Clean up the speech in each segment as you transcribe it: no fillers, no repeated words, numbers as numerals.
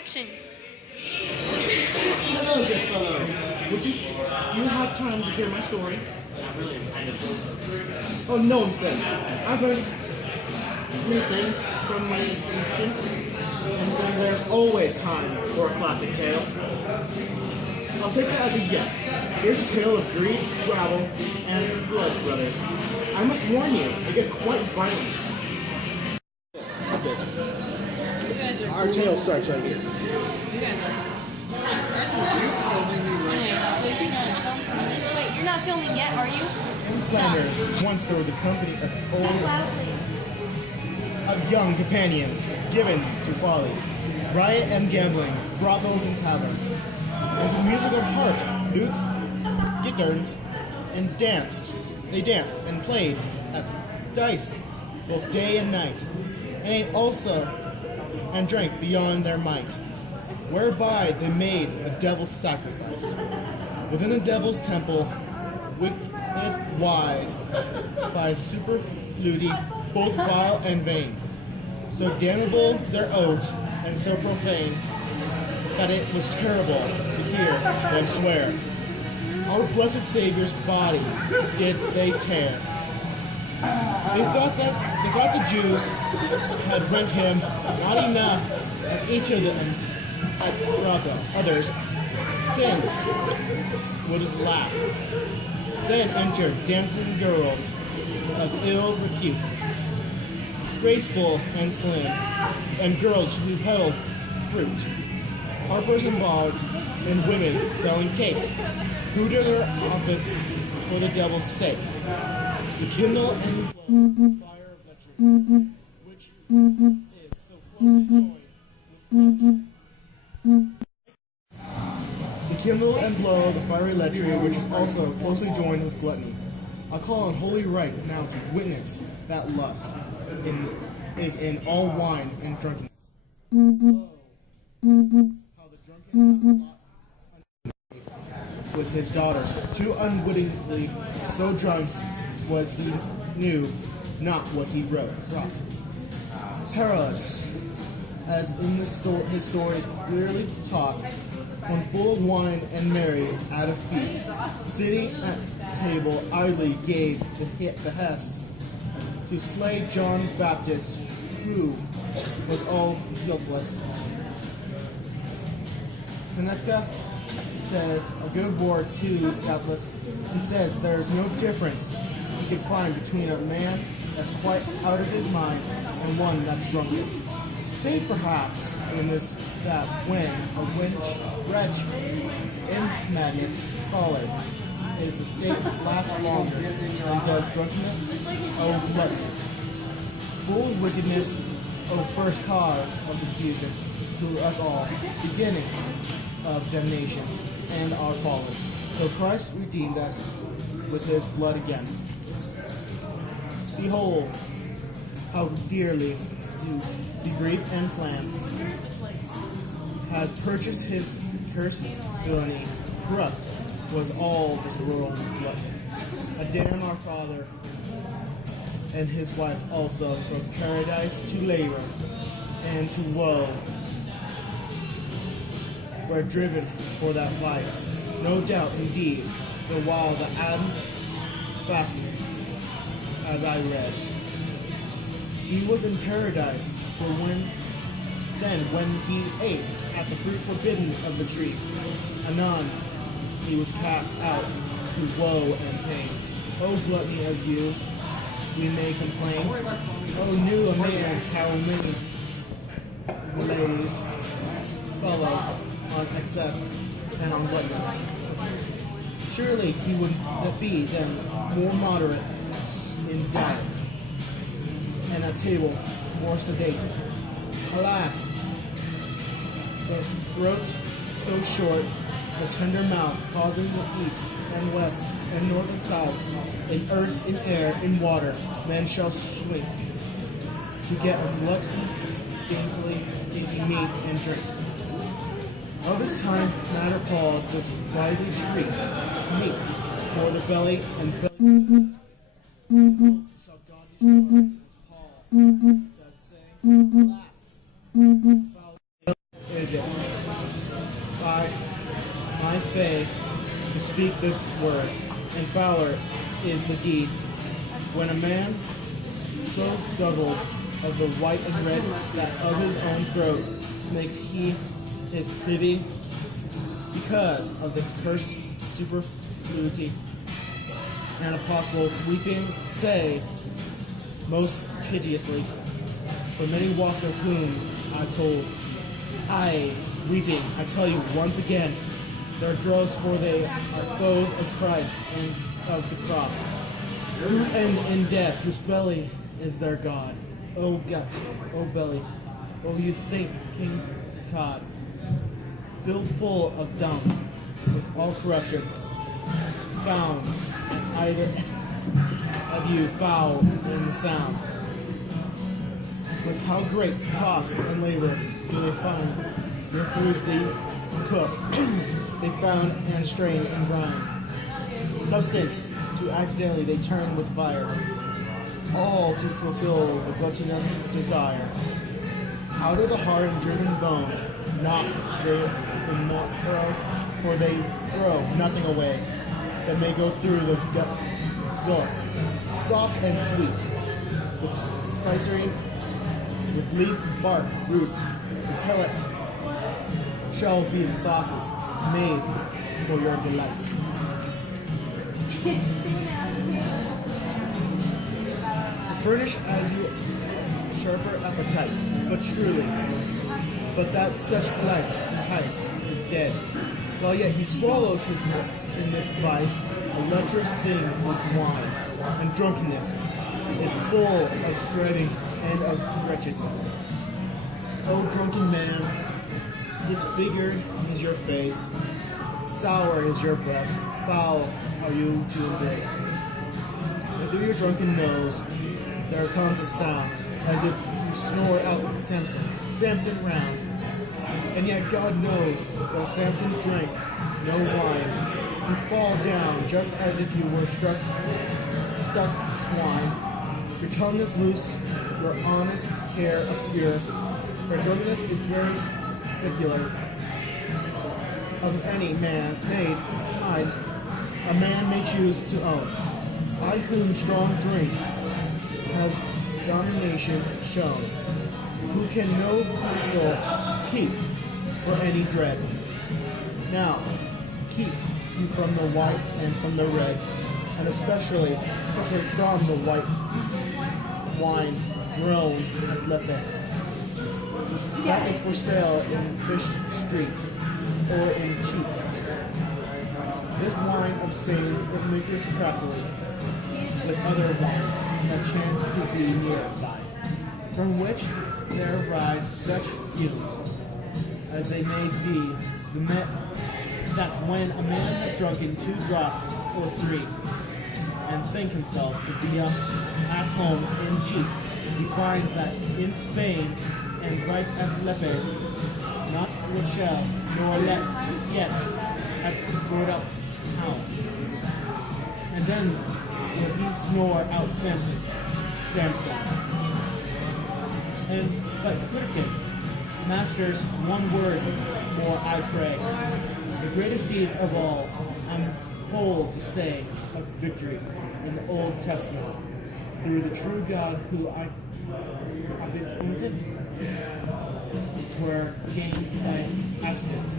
action. Hello, good fellow. Do you have time to hear my story? Not really, I'm kind of. Oh, nonsense. I've learned many things from my instruction, and then there's always time for a classic tale. I'll take that as a yes. Here's a tale of greed, travel, and blood, brothers. I must warn you, it gets quite violent. Yes, that's it. Our tale starts right here. Wait, you're not filming yet, are you? In Flanders, once there was a company of young companions given to folly, riot and gambling, brothels and taverns, and to music of harps, lutes, guitars, and danced. They danced and played at dice both day and night, and ate also and drank beyond their might, whereby they made a devil's sacrifice. Within the devil's temple, wicked wise, by superfluity, both vile and vain. So damnable their oaths, and so profane, that it was terrible to hear them swear. Our blessed Savior's body did they tear. They thought the Jews had rent him not enough, and each of them had brought them others' sins would laugh. Then entered dancing girls of ill repute, graceful and slim, and girls who peddled fruit, harpers and bards, and women selling cake, who did their office for the devil's sake. The kindle and the fire of lechery, which is so closely joined with blood. The kindle and blow the fiery lechery, which is also closely joined with gluttony. I call on holy right now to witness that lust is in all wine and drunkenness. Lo, how the drunken with his daughters, too unwittingly, so drunk was he knew not what he wrought. Perilous, as in his stories clearly taught, when full of wine and merry at a feast, sitting at table idly gave the behest to slay John Baptist, who was all guiltless. Seneca says a good word too doubtless. He says there is no difference you can find between a man that's quite out of his mind and one that's drunken. Save perhaps in this that when a wretch in madness folly is the state lasts longer than does drunkenness, oh gluttony. Full wickedness, oh first cause of confusion to us all, beginning of damnation and our fallen. So Christ redeemed us with his blood again. Behold, how dearly the grief and plan has purchased his cursed villainy. Corrupt was all this world with blood. A damn our father and his wife also from paradise to labor and to woe were driven for that vice. No doubt indeed, the while the Adam fasted, as I read. He was in paradise, for when he ate at the fruit forbidden of the tree, anon he was cast out to woe and pain. O gluttony of you, we may complain. Oh, knew a man how many ladies follow on excess and on gluttonous. Surely he would be then more moderate in diet, and at table more sedate. Alas, the throat so short, the tender mouth causing the east and west and north and south, in earth, in air, in water, men shall shrink to get a gluttony daintily into meat and drink. Of this time, matter Paul does wisely treat meats for the belly and belly shall God destroy, as Paul does say, alas, foul is it Fay to speak this word, and fouler is the deed. When a man so guzzles of the white and red that of his own throat makes he his privy because of this cursed superfluity. And apostles weeping say most piteously, for many walk of whom I told, I weeping, I tell you once again, their dross, for they are foes of Christ and of the cross, whose end in death, whose belly is their God. O gut, O belly, O you thinking cod, filled full of dung, with all corruption, found and either of you foul in the sound. With how great cost and labor do they find your food they cook, they found and strain and grind. Substance to accidentally they turn with fire, all to fulfill the gluttonous desire. Out of the hard and driven bones, not they throw, for they throw nothing away that may go through the gut, soft and sweet, with spicery, with leaf, bark, roots, and pellet, shall be the sauces made for your delight. To furnish as you sharper appetite, but truly, but that such delights entice is dead, while yet he swallows his in this vice a lecherous thing is wine, and drunkenness is full of dreading and of wretchedness. O drunken man, disfigured is your face, sour is your breath, foul are you to embrace. And through your drunken nose there comes a sound, as if you snore out Samson round. And yet God knows that Samson drank no wine. You fall down just as if you were stuck swine. Your tongue is loose, your honest hair obscure. Your drunkenness is very specular. Of any man made, a man may choose to own. I whom strong drink has domination shown, who can no counsel keep for any dread. Now, keep you from the white and from the red, and especially from the white wine grown as lepe. That is for sale in Fish Street or in cheap. This wine of Spain it mixes craftily with other wines that chance to be nearby, from which there rise such fumes as they may be that when a man has drunken 2 draughts or 3, and think himself to be at home in cheap, he finds that in Spain and right at Lepe, not Rochelle, nor yet at Bordeaux town. And then will he snore out Samson. But quicken, masters, one word more I pray. The greatest deeds of all, I'm bold to say, of victories in the Old Testament, through the true God who I appointed, were gained by accident.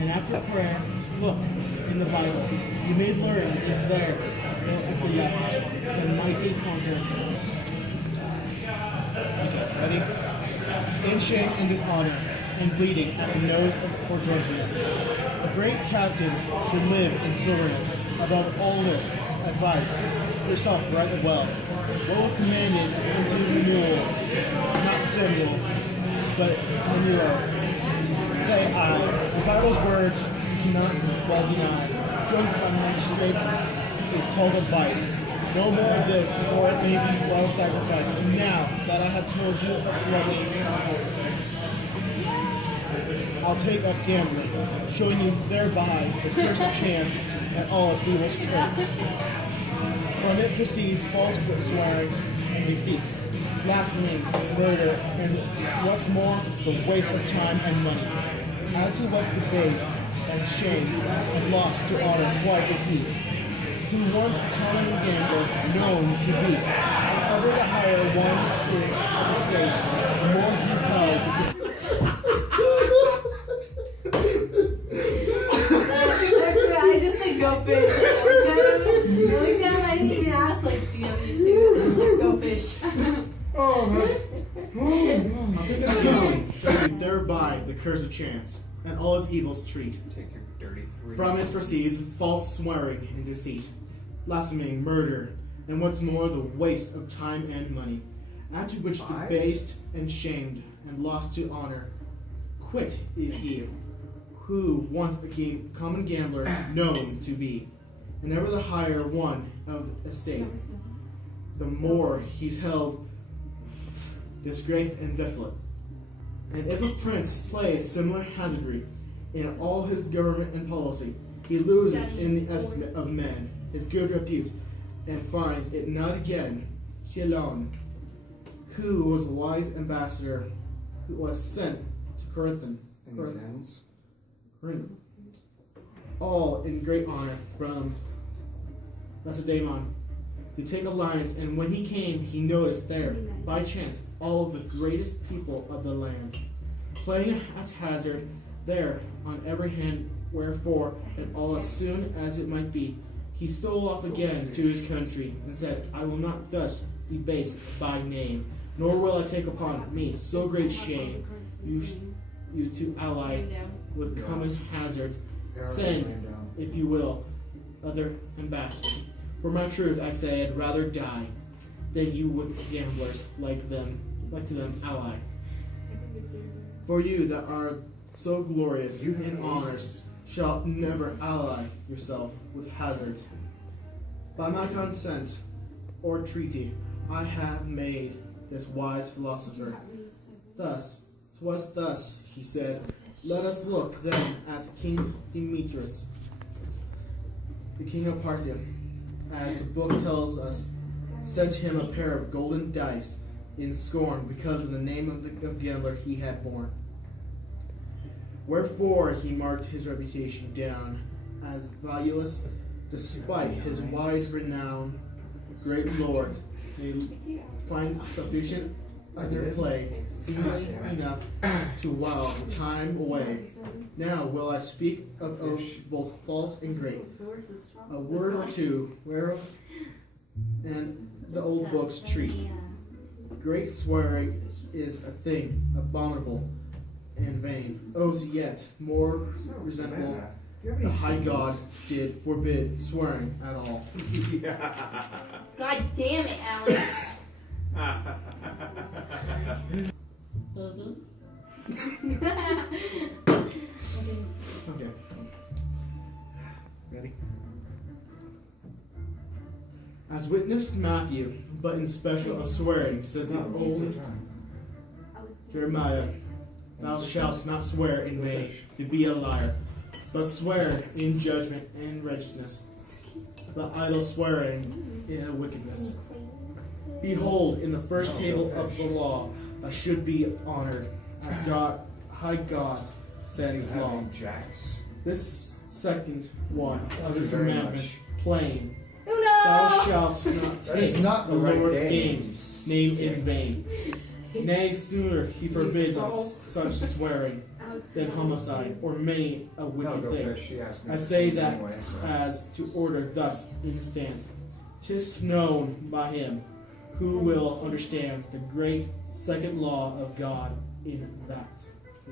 And after prayer, look in the Bible. You may learn is there, no extra left, the mighty conqueror. Okay, ready? In shame and dishonor, and bleeding at the nose for drunkenness. A great captain should live in soberness. Above all this, advice yourself right well. What was commanded into renewal, not Samuel, but renewal. Say I. The Bible's words you cannot well deny. Drunk by magistrates is called a vice. No more of this, for it may be well sacrificed. And now that I have told you of lovely intercourse, I'll take up gambling, showing you thereby the curse of chance and all its evil strength. From it proceeds false swearing and deceit, blasphemy, murder, and what's more, the waste of time and money. Add to what the base and shamed and lost to honor quite as he, who once a common gambler known to be. Whenever the higher one is of the state, the more he's held. I just said go fish. The only time I didn't even ask, like, do you know what you do? So I was like, go fish. Thereby the curse of chance, and all its evils treat. Take your dirty three. From it proceeds false swearing and deceit, blaspheming, murder, and what's more, the waste of time and money, after which debased and shamed and lost to honor, quit is he, who once a common gambler known to be, and ever the higher one of estate, the more he's held disgraced and desolate. And if a prince plays similar hazardry in all his government and policy, he loses in the estimate of men his good repute, and finds it not again. Shalom, who was a wise ambassador, who was sent to Corinth, all in great honor from Lacedaemon, to take alliance, and when he came, he noticed there, by chance, all of the greatest people of the land, playing at hazard there on every hand, wherefore, and all as soon as it might be, he stole off again to his country, and said, I will not thus be base by name, nor will I take upon me so great shame, you to ally with common hazards, send, if you will, other ambassadors. For my truth, I say, I'd rather die than you with gamblers like to them ally. For you that are so glorious in honors shall never ally yourself with hazards. By my consent or treaty, I have made this wise philosopher. Thus, 'twas thus, he said, let us look then at King Demetrius, the king of Parthia, as the book tells us, sent him a pair of golden dice in scorn because of the name of the gambler he had borne. Wherefore he marked his reputation down as valueless, despite his wide renown. Great lords may find sufficient other play, seemingly enough to while the time away. Now will I speak of oaths both false and great, a word or two whereof and the old books treat. Great swearing is a thing abominable and vain. Oaths yet more resentful. The high God did forbid swearing at all. God damn it, Alex. Okay. Ready? As witnessed Matthew, but in special of swearing, says the old Jeremiah, thou shalt not swear in vain to be a liar, but swear in judgment and righteousness, but idle swearing in wickedness. Behold, in the first table of the law, I should be honored, as God, high God, sends law. This second one of his commandments, plain. Thou shalt not take the Lord's name in vain. Nay, sooner he forbids us such swearing than homicide or many a wicked thing. I say that as to order thus in stance. 'Tis known by him who will understand the great second law of God in that.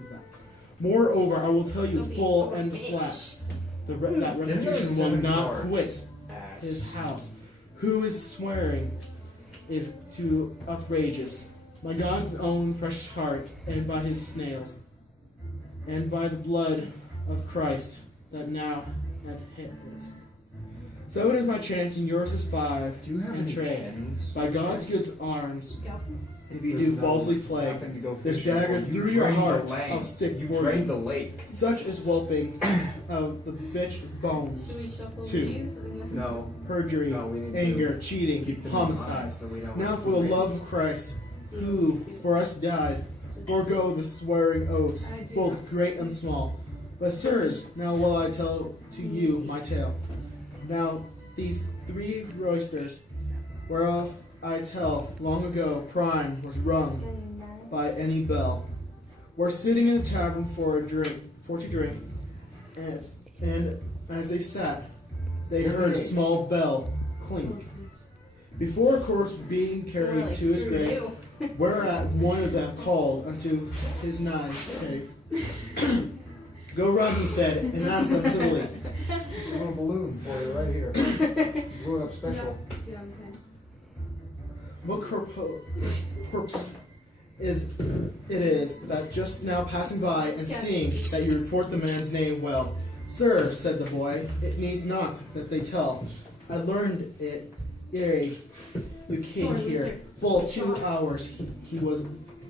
Is that. Moreover, I will tell you full and flat that reputation will not quit his house. Who is swearing is too outrageous. By God's own precious heart, and by his snails, and by the blood of Christ that now hath hit his. So it is my chance, and yours is 5. Do you have and any trade. tens? By God's good arms, if you There's do falsely play, nothing to go this fishing dagger for. You through your drained the heart lake. I'll stick You for drained you. the lake. Such is whelping of the bitch bones. Should we shuffle 2. these? No. Perjury, No, we need to anger, cheating, keep them in homicide. mind so we don't Now have for the to love raise. of Christ, who for us died, forego the swearing oaths, both great and small. But sirs, now will I tell to you my tale. Now these 3 roysters, whereof I tell, long ago prime was rung by any bell, were sitting in a tavern for to drink, and as they sat, they heard a small bell clink. Before a corpse being carried to his grave, whereat one of them called unto his nigh cave. Go run, he said, and ask them to leave. It's a little balloon for you right here. Blew it up special. What corpse is that just now passing by and seeing that you report the man's name well? Sir, said the boy, it needs not that they tell. I learned it ere you came here. Full 2 hours he was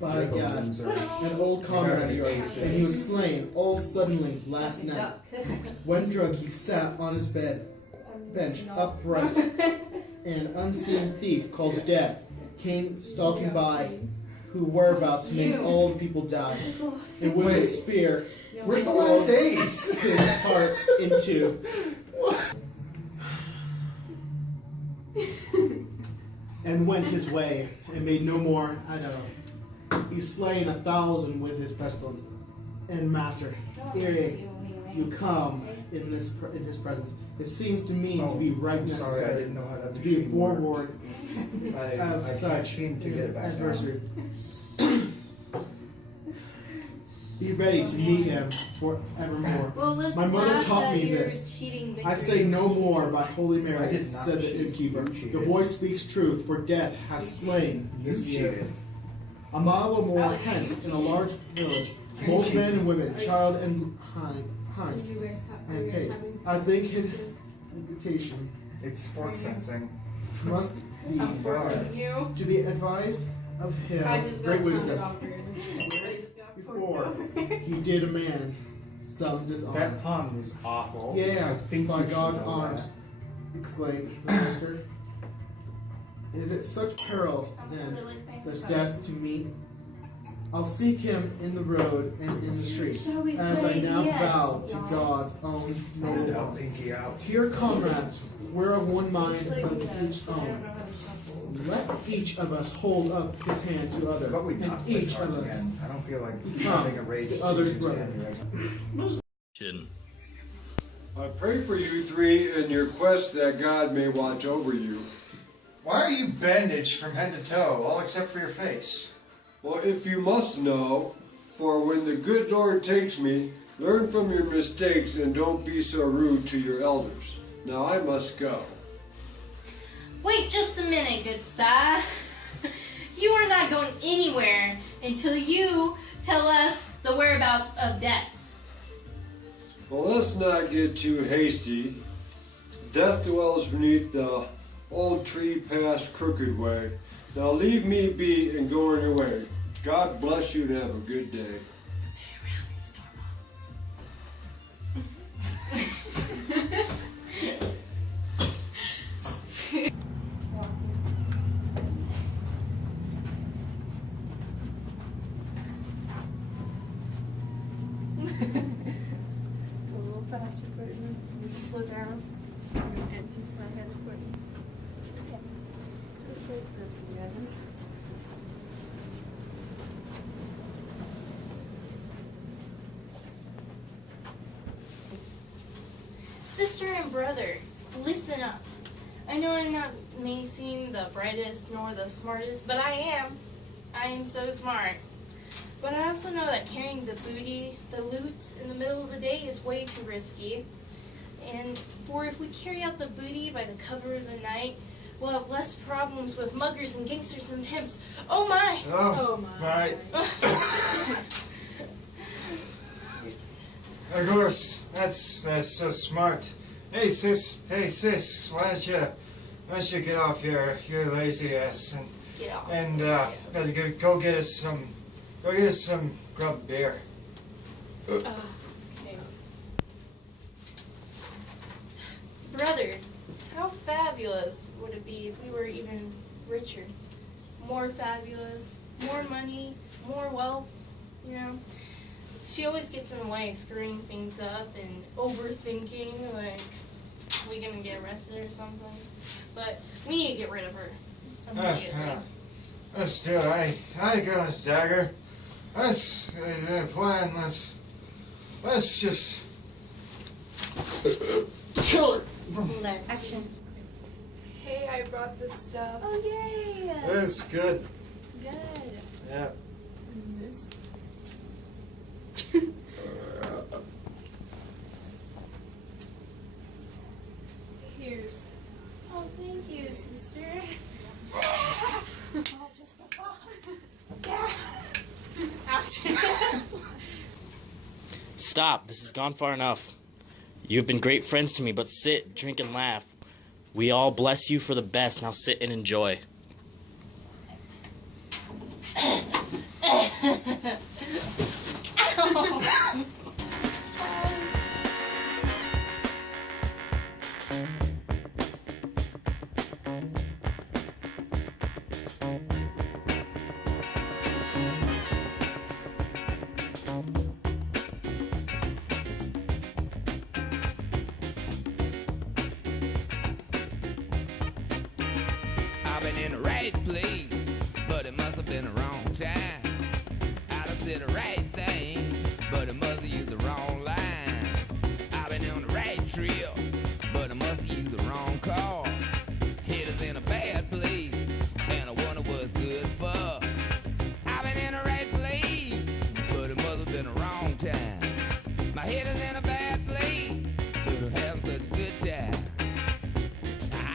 by God, an old comrade of yours, and he was slain all suddenly last night. When drunk he sat on his bench upright. An unseen thief called Death came stalking by, who whereabouts made all the people die. And with a spear, Where's the last days? his heart in two. And went his way, and made no more ado. He slain 1,000 with his pestilence. And master, ere you come in his presence, it seems to me to be right I'm sorry, I necessary didn't know how that to be machine worked. forewarned I of can't such seem to get it back adversary. down. Be ready to meet him forevermore. Well, let's My mother laugh taught that me you're this. cheating I victory. say no more by Holy I Mary, did not said the cheat. innkeeper. You The cheated. boy speaks truth, for death has slain You this year. cheated. A mile or more hence, in a large village, both men and women, child and hind, and paid. I think his reputation It's fork fencing. must be to be advised of him great wisdom before he did a man some dishonor. That pun was awful. Yeah, I think by you should God's know arms, exclaimed the minister. Is it such peril, then, this death to meet? I'll seek him in the road and in the street, as I now vow to God's own that. Hand noble. out, pinky out. Dear comrades, we're of one mind of each own. Let each of us hold up his hand to other, But we and not play each of cards us again. I don't feel like become having a rage. the other's against brother. Henry. Kidding. I pray for you 3 in your quest that God may watch over you. Why are you bandaged from head to toe, all except for your face? Well, if you must know, for when the good Lord takes me, learn from your mistakes and don't be so rude to your elders. Now I must go. Wait just a minute, good sir. You are not going anywhere until you tell us the whereabouts of Death. Well, let's not get too hasty. Death dwells beneath the old tree past Crooked Way. Now leave me be and go on your way. God bless you and have a good day. Turn around and storm A little faster, Brittany. You slow down. I'm gonna get to my head, Brittany. Okay. Just like this, you guys. Sister and brother, listen up. I know I may seem the brightest nor the smartest, but I am. I am so smart. But I also know that carrying the booty, the loot, in the middle of the day is way too risky. And for if we carry out the booty by the cover of the night, we'll have less problems with muggers and gangsters and pimps. Oh my! Oh, right. Of course, that's so smart. Hey sis, why don't you get off your lazy ass Get off. and go get us some grub beer. Okay. Brother, how fabulous would it be if we were even richer? More fabulous, more money, more wealth, you know? she always gets in the way, screwing things up and overthinking, like we gonna get arrested or something. But we need to get rid of her immediately. Let's do it. I got a dagger. Let's plan. Let's just kill her. Let's. Action. Hey, I brought this stuff. Oh, yay! That's good. Good. Yeah. And this. Here's. Oh, thank you, sister. Oh, just the Ouch. Stop. This has gone far enough. You've been great friends to me, but sit, drink, and laugh. We all bless you for the best. Now sit and enjoy. Ow. I've been in the right place, but it must have been the wrong time. I done said the right thing, but it must have used the wrong line. I've been on the right trail, but I must have used the wrong car. Head is in a bad place, and I wonder what's good for. I've been in the right place, but it must have been the wrong time. My head is in a bad place, but I'm having such a good time.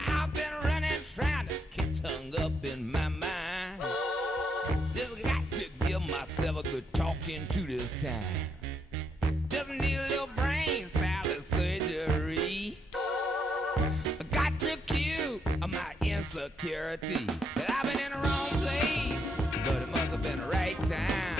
I've been running, trying to get hung up in my mind. Just got to give myself a good talking to this time. Just need a little brain salad surgery. I got to cue my insecurity. That I've been in the wrong place, but it must have been the right time.